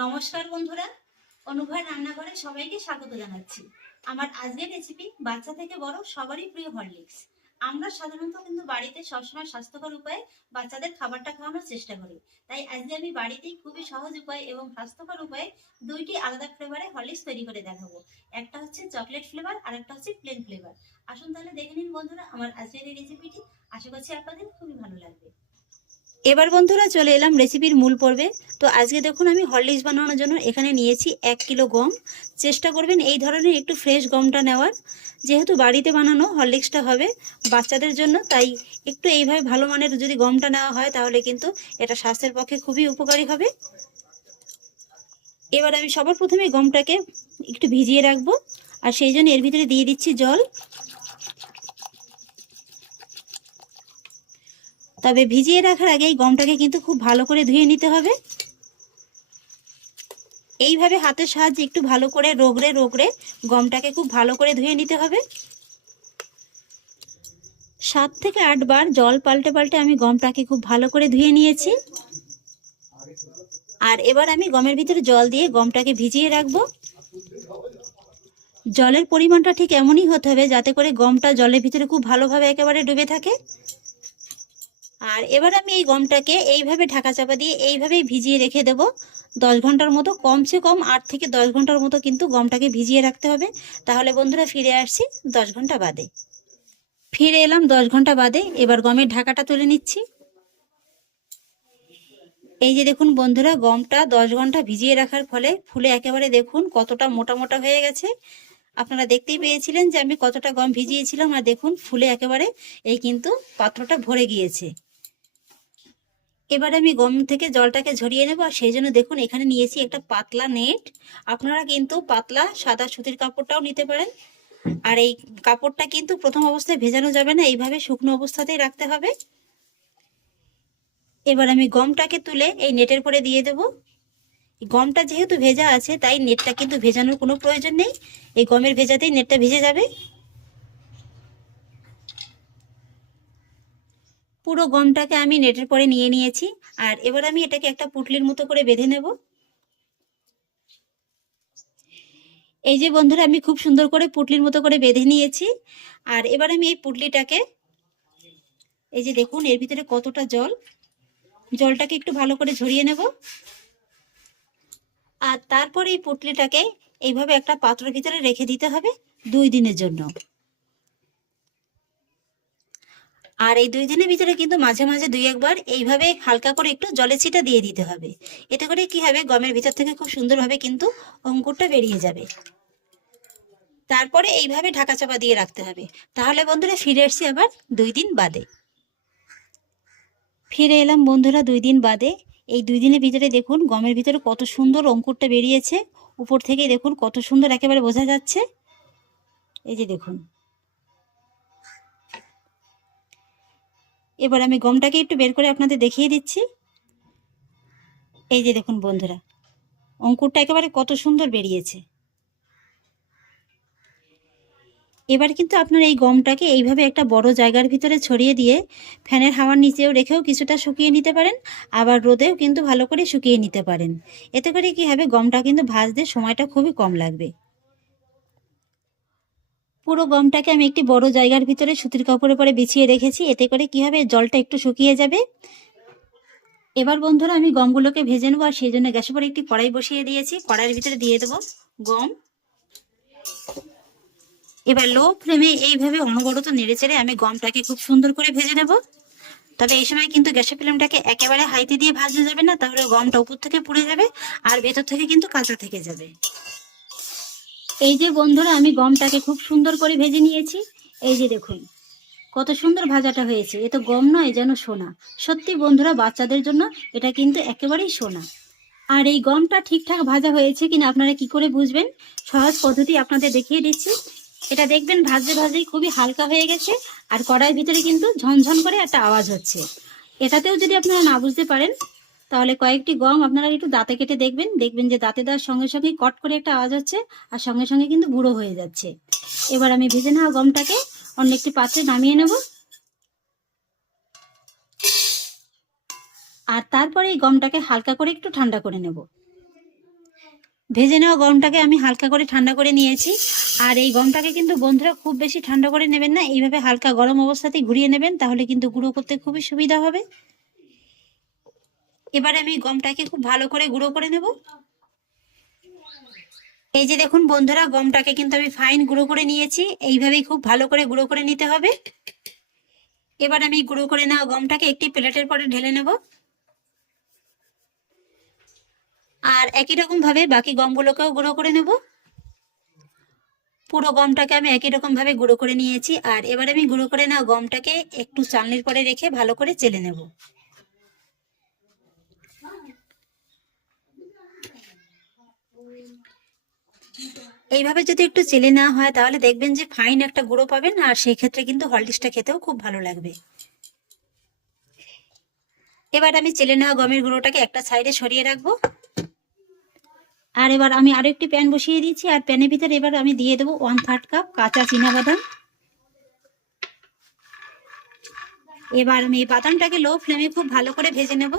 নমস্কার বন্ধুরা অনুভয় রান্নাঘরে সবাইকে স্বাগত জানাচ্ছি। আমার আজকের রেসিপি বাচ্চা থেকে বড় সবারই প্রিয় হরলিক্স আমরা সাধারণত কিন্তু বাড়িতে সবসময় স্বাস্থ্যকর উপায়ে বাচ্চাদের খাবারটা খাওয়ানোর চেষ্টা করি। তাই আজকে আমি বাড়িতেই খুবই সহজ উপায় এবং স্বাস্থ্যকর উপায়ে দুইটি আলাদা ফ্লেভারে হরলিক্স তৈরি করে দেখাবো। একটা হচ্ছে চকলেট ফ্লেভার আর একটা হচ্ছে প্লেন ফ্লেভার আসুন তাহলে দেখে নিন বন্ধুরা, আমার আজকের এই রেসিপিটি আশা করছি আপনাদের খুবই ভালো লাগবে। এবার বন্ধুরা চলে এলাম রেসিপির মূল পর্বে। তো আজকে দেখুন আমি হরলিক্স বানানোর জন্য এখানে নিয়েছি এক কিলো গম। চেষ্টা করবেন এই ধরনের একটু ফ্রেশ গমটা নেওয়ার। যেহেতু বাড়িতে বানানো হরলিক্সটা হবে বাচ্চাদের জন্য, তাই একটু এইভাবে ভালো মানের যদি গমটা নেওয়া হয়, তাহলে কিন্তু এটা স্বাস্থ্যের পক্ষে খুবই উপকারী হবে। এবার আমি সবার প্রথমে গমটাকে একটু ভিজিয়ে রাখব। আর সেই জন্য এর ভিতরে দিয়ে দিচ্ছি জল। তবে ভিজিয়ে রাখার আগে এই গমটাকে কিন্তু খুব ভালো করে ধুয়ে নিতে হবে। এইভাবে হাতের সাহায্যে একটু ভালো করে রোগড়ে রোগড়ে গমটাকে খুব ভালো করে ধুয়ে নিতে হবে। সাত থেকে আট বার জল পাল্টে পাল্টে আমি গমটাকে খুব ভালো করে ধুয়ে নিয়েছি। আর এবার আমি গমের ভিতরে জল দিয়ে গমটাকে ভিজিয়ে রাখব। জলের পরিমাণটা ঠিক এমনই হতে হবে যাতে করে গমটা জলের ভিতরে খুব ভালোভাবে একেবারে ডুবে থাকে। আর এবার আমি এই গমটাকে এইভাবে ঢাকা চাপা দিয়ে এইভাবেই ভিজিয়ে রেখে দেব। দশ ঘণ্টার মতো, কমসে কম আট থেকে দশ ঘণ্টার মতো কিন্তু গমটাকে ভিজিয়ে রাখতে হবে। তাহলে বন্ধুরা ফিরে আসছি দশ ঘণ্টা বাদে। ফিরে এলাম দশ ঘণ্টা বাদে, এবার গমের ঢাকাটা তুলে নিচ্ছি। এই যে দেখুন বন্ধুরা, গমটা দশ ঘণ্টা ভিজিয়ে রাখার ফলে ফুলে একেবারে দেখুন কতটা মোটা মোটা হয়ে গেছে। আপনারা দেখতেই পেয়েছিলেন যে আমি কতটা গম ভিজিয়েছিলাম, আর দেখুন ফুলে একেবারে এই কিন্তু পাত্রটা ভরে গিয়েছে। এবার আমি গম থেকে জলটাকে ঝরিয়ে নেব, আর সেই জন্য দেখুন এখানে নিয়েছি একটা পাতলা নেট। আপনারা কিন্তু পাতলা সাদা সুতির কাপড়টাও নিতে পারেন। আর এই কাপড়টা কিন্তু প্রথম অবস্থায় ভেজানো যাবে না, এইভাবে শুকনো অবস্থাতেই রাখতে হবে। এবার আমি গমটাকে তুলে এই নেটের পরে দিয়ে দেব। গমটা যেহেতু ভেজা আছে, তাই নেটটা কিন্তু ভেজানোর কোনো প্রয়োজন নেই। এই গমের ভেজাতেই নেটটা ভেজে যাবে। পুরো গমটাকে আমি নেটের পরে নিয়ে নিয়েছি। আর এবার আমি এটাকে একটা পুটলির মতো করে বেঁধে নেব। এই যে বন্ধুরা, আমি খুব সুন্দর করে পুটলির মতো করে বেঁধে নিয়েছি। আর এবার আমি এই পুটলিটাকে, এই যে দেখুন, এর ভিতরে কতটা জল। জলটাকে একটু ভালো করে ঝরিয়ে নেব। আর তারপর এই পুটলিটাকে এইভাবে একটা পাত্রের ভিতরে রেখে দিতে হবে দুই দিনের জন্য। আর এই দুই দিনের ভিতরে কিন্তু মাঝে মাঝে দুই একবার এইভাবে হালকা করে একটু জলে ছিটা দিয়ে দিতে হবে। এতে করে কি হবে? গমের ভিতর থেকে খুব সুন্দরভাবে কিন্তু অঙ্কুরটা বেরিয়ে যাবে। তারপরে এইভাবে ঢাকা চাপা দিয়ে রাখতে হবে। তাহলে বন্ধুরা ফিরে এসছি আবার দুই দিন বাদে। ফিরে এলাম বন্ধুরা দুই দিন বাদে। এই দুই দিনের ভিতরে দেখুন গমের ভিতরে কত সুন্দর অঙ্কুরটা বেরিয়েছে। উপর থেকে দেখুন কত সুন্দর একেবারে বোঝা যাচ্ছে। এই যে দেখুন। এবার আমি গমটাকে একটু বের করে আপনাদের দেখিয়ে দিচ্ছি। এই যে দেখুন বন্ধুরা, অঙ্কুরটা একেবারে কত সুন্দর বেরিয়েছে। এবার কিন্তু আপনার এই গমটাকে এইভাবে একটা বড় জায়গার ভিতরে ছড়িয়ে দিয়ে ফ্যানের হাওয়ার নিচেও রেখেও কিছুটা শুকিয়ে নিতে পারেন, আবার রোদেও কিন্তু ভালো করে শুকিয়ে নিতে পারেন। এতে করে কি হবে, গমটা কিন্তু ভাজতে সময়টা খুবই কম লাগবে। পুরো গমটাকে আমি একটি বড় জায়গার ভিতরে সুতির কাপড়ে পরে বিছিয়ে রেখেছি। এতে করে কি হবে? জলটা একটু শুকিয়ে যাবে। এবার বন্ধুরা আমি গমগুলোকে ভেজে নেব আর সেই জন্য গ্যাসের পরে একটি কড়াই বসিয়ে দিয়েছি। কড়াইয়ের ভিতরে দিয়ে দেবো গম। এবার লো ফ্লেমে এইভাবে অনবরত নেড়ে চেড়ে আমি গমটাকে খুব সুন্দর করে ভেজে নেব। তবে এই সময় কিন্তু গ্যাসের ফ্লেমটাকে একেবারে হাইতে দিয়ে ভাজতে যাবে না, তাহলে গমটা উপর থেকে পুড়ে যাবে আর ভেতর থেকে কিন্তু কাঁচা থেকে যাবে। এই যে বন্ধুরা, আমি গমটাকে খুব সুন্দর করে ভেজে নিয়েছি। এই যে দেখুন, কত সুন্দর ভাজাটা হয়েছে। এ তো গম নয়, যেন সোনা। সত্যি বন্ধুরা, বাচ্চাদের জন্য এটা কিন্তু একেবারেই সোনা। আর এই গমটা ঠিকঠাক ভাজা হয়েছে কিনা আপনারা কি করে বুঝবেন? সহজ পদ্ধতি আপনাদের দেখিয়ে দিচ্ছি। এটা দেখবেন, ভাজতে ভাজতেই খুবই হালকা হয়ে গেছে, আর কড়াইয়ের ভিতরে কিন্তু ঝনঝন করে একটা আওয়াজ হচ্ছে। এটাতেও যদি আপনারা না বুঝতে পারেন তাহলে কয়েকটি গম আপনারা একটু দাঁতে কেটে দেখবেন। দেখবেন যে দাঁতে দেওয়ার সঙ্গে সঙ্গে কট করে একটা আওয়াজ হচ্ছে আর সঙ্গে সঙ্গে কিন্তু গুঁড়ো হয়ে যাচ্ছে। এবার আমি ভেজে নেওয়া গমটাকে অন্য একটি পাত্রে নামিয়ে নেব। আর তারপরে এই গমটাকে হালকা করে একটু ঠান্ডা করে নেব। ভেজে নেওয়া গমটাকে আমি হালকা করে ঠান্ডা করে নিয়েছি। আর এই গমটাকে কিন্তু বন্ধুরা খুব বেশি ঠান্ডা করে নেবেন না। এইভাবে হালকা গরম অবস্থাতেই ঘুরিয়ে নেবেন, তাহলে কিন্তু গুঁড়ো করতে খুবই সুবিধা হবে। এবারে আমি গমটাকে খুব ভালো করে গুঁড়ো করে নেব। এই যে দেখুন বন্ধুরা, গমটাকে কিন্তু আমি ফাইন গুঁড়ো করে নিয়েছি। এইভাবেই খুব ভালো করে গুঁড়ো করে নিতে হবে। এবার আমি গুঁড়ো করে নেওয়া গমটাকে একটি প্লেটের পরে ঢেলে নেব। আর একই রকম ভাবে বাকি গমগুলোকেও গুঁড়ো করে নেব। পুরো গমটাকে আমি একই রকম ভাবে গুঁড়ো করে নিয়েছি। আর এবার আমি গুঁড়ো করে নেওয়া গমটাকে একটু চালনির পরে রেখে ভালো করে চেলে নেব। এইভাবে যদি একটু চেলে নেওয়া হয়, তাহলে দেখবেন যে ফাইন একটা গুঁড়ো পাবেন, আর সেই ক্ষেত্রে কিন্তু হলডিসটা খেতেও খুব ভালো লাগবে। এবার আমি চেলে নেওয়া গমের গুঁড়োটাকে একটা সাইডে সরিয়ে রাখব। আর এবার আমি আরও একটি প্যান বসিয়ে দিয়েছি, আর প্যানের ভিতরে এবার আমি দিয়ে দেবো ওয়ান থার্ড কাপ কাঁচা চিনা বাদাম। এবার আমি এই বাদামটাকে লো ফ্লেমে খুব ভালো করে ভেজে নেব।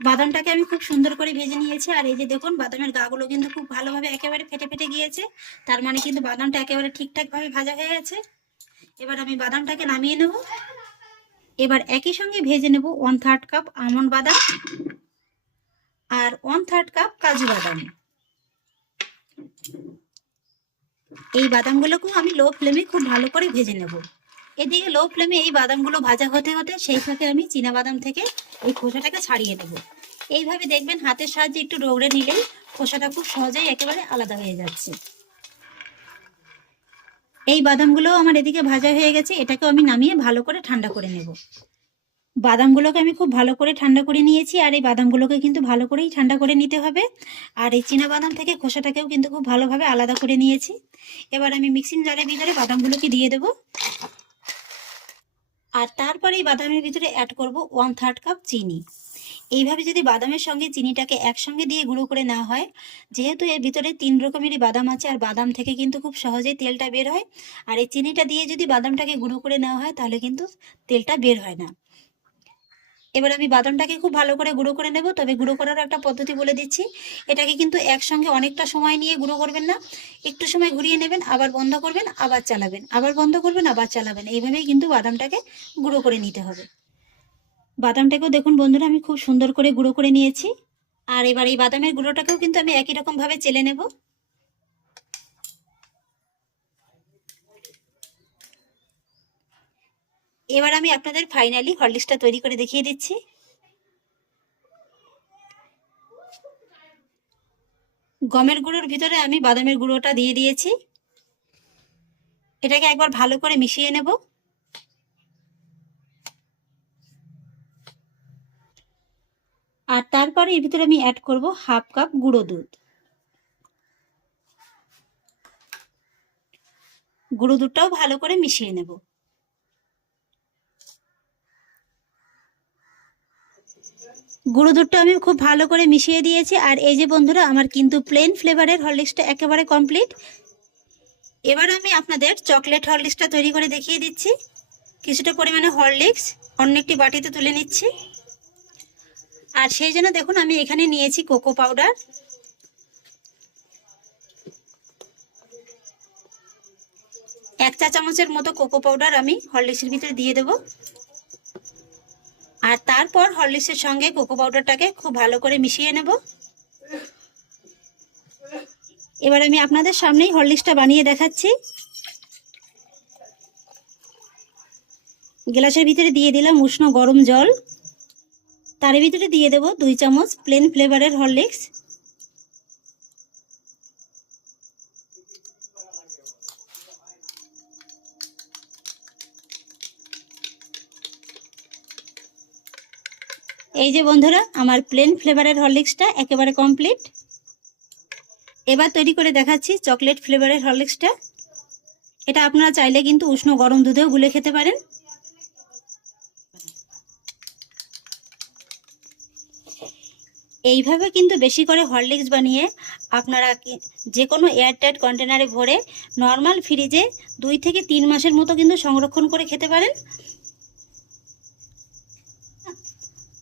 বাদামটাকে আমি খুব সুন্দর করে ভেজে নিয়েছি, আর এই যে দেখুন, বাদামের গাগুলো কিন্তু খুব ভালোভাবে একেবারে ফেটে ফেটে গিয়েছে। তার মানে কিন্তু বাদামটা একেবারে ঠিকঠাক ভাবে ভাজা হয়ে গেছে। এবার আমি বাদামটাকে নামিয়ে নেব। এবার একই সঙ্গে ভেজে নেব ওয়ান থার্ড কাপ আমন্ড বাদাম আর ওয়ান থার্ড কাপ কাজু বাদাম। এই বাদামগুলোকেও আমি লো ফ্লেমে খুব ভালো করে ভেজে নেব। এদিকে লো ফ্লেমে এই বাদামগুলো ভাজা হতে হতে সেই ফাঁকে আমি চীনা বাদাম থেকে এই খোসাটাকে ছাড়িয়ে নেব এইভাবে দেখবেন হাতের সাহায্যে একটু রগড়ে নিলেই খোসাটা খুব সহজেই একেবারে আলাদা হয়ে যাচ্ছে। এই বাদামগুলো আমার এদিকে ভাজা হয়ে গেছে, এটাকেও আমি নামিয়ে ভালো করে ঠান্ডা করে নেব। বাদামগুলোকে আমি খুব ভালো করে ঠান্ডা করে নিয়েছি, আর এই বাদামগুলোকে কিন্তু ভালো করেই ঠান্ডা করে নিতে হবে। আর এই চীনা বাদাম থেকে খোসাটাকেও কিন্তু খুব ভালোভাবে আলাদা করে নিয়েছি। এবার আমি মিক্সিং জারের ভিতরে বাদামগুলোকে দিয়ে দেব। আর তারপরে এই বাদামের ভিতরে অ্যাড করব ওয়ান থার্ড কাপ চিনি। এইভাবে যদি বাদামের সঙ্গে চিনিটাকে একসঙ্গে দিয়ে গুঁড়ো করে নেওয়া হয়, যেহেতু এর ভিতরে তিন রকমেরই বাদাম আছে আর বাদাম থেকে কিন্তু খুব সহজেই তেলটা বের হয়, আর এই চিনিটা দিয়ে যদি বাদামটাকে গুঁড়ো করে নেওয়া হয়, তাহলে কিন্তু তেলটা বের হয় না। এবার আমি বাদামটাকে খুব ভালো করে গুঁড়ো করে নেব, তবে গুঁড়ো করার একটা পদ্ধতি বলে দিচ্ছি। এটাকে কিন্তু একসঙ্গে অনেকটা সময় নিয়ে গুঁড়ো করবেন না। একটু সময় ঘুরিয়ে নেবেন, আবার বন্ধ করবেন, আবার চালাবেন। আবার বন্ধ করবেন, আবার চালাবেন। এইভাবেই কিন্তু বাদামটাকে গুঁড়ো করে নিতে হবে। বাদামটাকেও দেখুন বন্ধুরা, আমি খুব সুন্দর করে গুঁড়ো করে নিয়েছি। আর এবার এই বাদামের গুঁড়োটাকেও কিন্তু আমি একই রকম ভাবে চেলে নেব। এবার আমি আপনাদের ফাইনালি হরলিক্সটা তৈরি করে দেখিয়ে দিচ্ছি। গমের গুঁড়োর ভিতরে আমি বাদামের গুঁড়োটা দিয়ে দিয়েছি। এটাকে একবার ভালো করে মিশিয়ে নেব। আর তারপরে এর ভিতরে আমি অ্যাড করব হাফ কাপ গুঁড়ো দুধ। গুঁড়ো দুধটাও ভালো করে মিশিয়ে নেব। গুঁড়ো দুধটা আমি খুব ভালো করে মিশিয়ে দিয়েছি আর এই যে বন্ধুরা, আমার কিন্তু প্লেন ফ্লেভারের হরলিক্সটা একেবারে কমপ্লিট এবার আমি আপনাদের চকলেট হরলিক্সটা তৈরি করে দেখিয়ে দিচ্ছি। কিছুটা পরিমাণে হরলিক্স অন্য একটি বাটিতে তুলে নিচ্ছি। আর সেই জন্য দেখুন, আমি এখানে নিয়েছি কোকো পাউডার এক চা চামচের মতো কোকো পাউডার আমি হরলিক্সের ভিতরে দিয়ে দেবো। আর তারপর হরলিক্সের সঙ্গে কোকো পাউডারটাকে খুব ভালো করে মিশিয়ে নেব। এবার আমি আপনাদের সামনেই হরলিক্সটা বানিয়ে দেখাচ্ছি। গ্লাসের ভিতরে দিয়ে দিলাম উষ্ণ গরম জল। তার ভিতরে দিয়ে দেব দুই চামচ প্লেন ফ্লেভারের হরলিক্স। এই যে বন্ধুরা, আমার প্লেন ফ্লেভারের হরলিক্সটা একেবারে কমপ্লিট এবার তৈরি করে দেখাচ্ছি চকলেট ফ্লেভারের হরলিক্সটা এটা আপনারা চাইলে কিন্তু উষ্ণ গরম দুধেও গুলে খেতে পারেন। এইভাবে কিন্তু বেশি করে হরলিক্স বানিয়ে আপনারা যে কোনো এয়ারটাইট কন্টেনারে ভরে নর্মাল ফ্রিজে দুই থেকে তিন মাসের মতো কিন্তু সংরক্ষণ করে খেতে পারেন।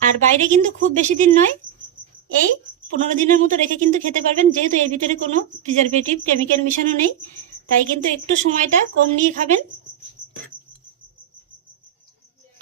আর বাইরে কিন্তু খুব বেশি দিন নয়। এই পনেরো দিনের মতো রেখে কিন্তু খেতে পারবেন, যেহেতু এর ভিতরে কোনো প্রিজারভেটিভ কেমিক্যাল মিশানো নেই। তাই কিন্তু একটু সময়টা কম নিয়ে খাবেন।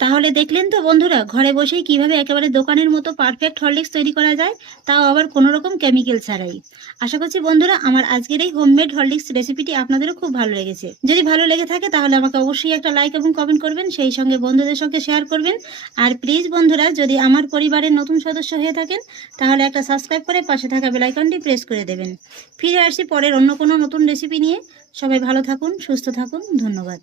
তাহলে দেখলেন তো বন্ধুরা, ঘরে বসেই কীভাবে একেবারে দোকানের মতো পারফেক্ট হরলিক্স তৈরি করা যায়, তাও আবার কোনো রকম কেমিক্যাল ছাড়াই। আশা করছি বন্ধুরা, আমার আজকের এই হোমমেড হরলিক্স রেসিপিটি আপনাদেরও খুব ভালো লেগেছে। যদি ভালো লেগে থাকে, তাহলে আমাকে অবশ্যই একটা লাইক এবং কমেন্ট করবেন, সেই সঙ্গে বন্ধুদের সঙ্গে শেয়ার করবেন। আর প্লিজ বন্ধুরা, যদি আমার পরিবারের নতুন সদস্য হয়ে থাকেন, তাহলে একটা সাবস্ক্রাইব করে পাশে থাকা বেলাইকনটি প্রেস করে দেবেন। ফিরে আসছি পরের অন্য কোনো নতুন রেসিপি নিয়ে। সবাই ভালো থাকুন, সুস্থ থাকুন, ধন্যবাদ।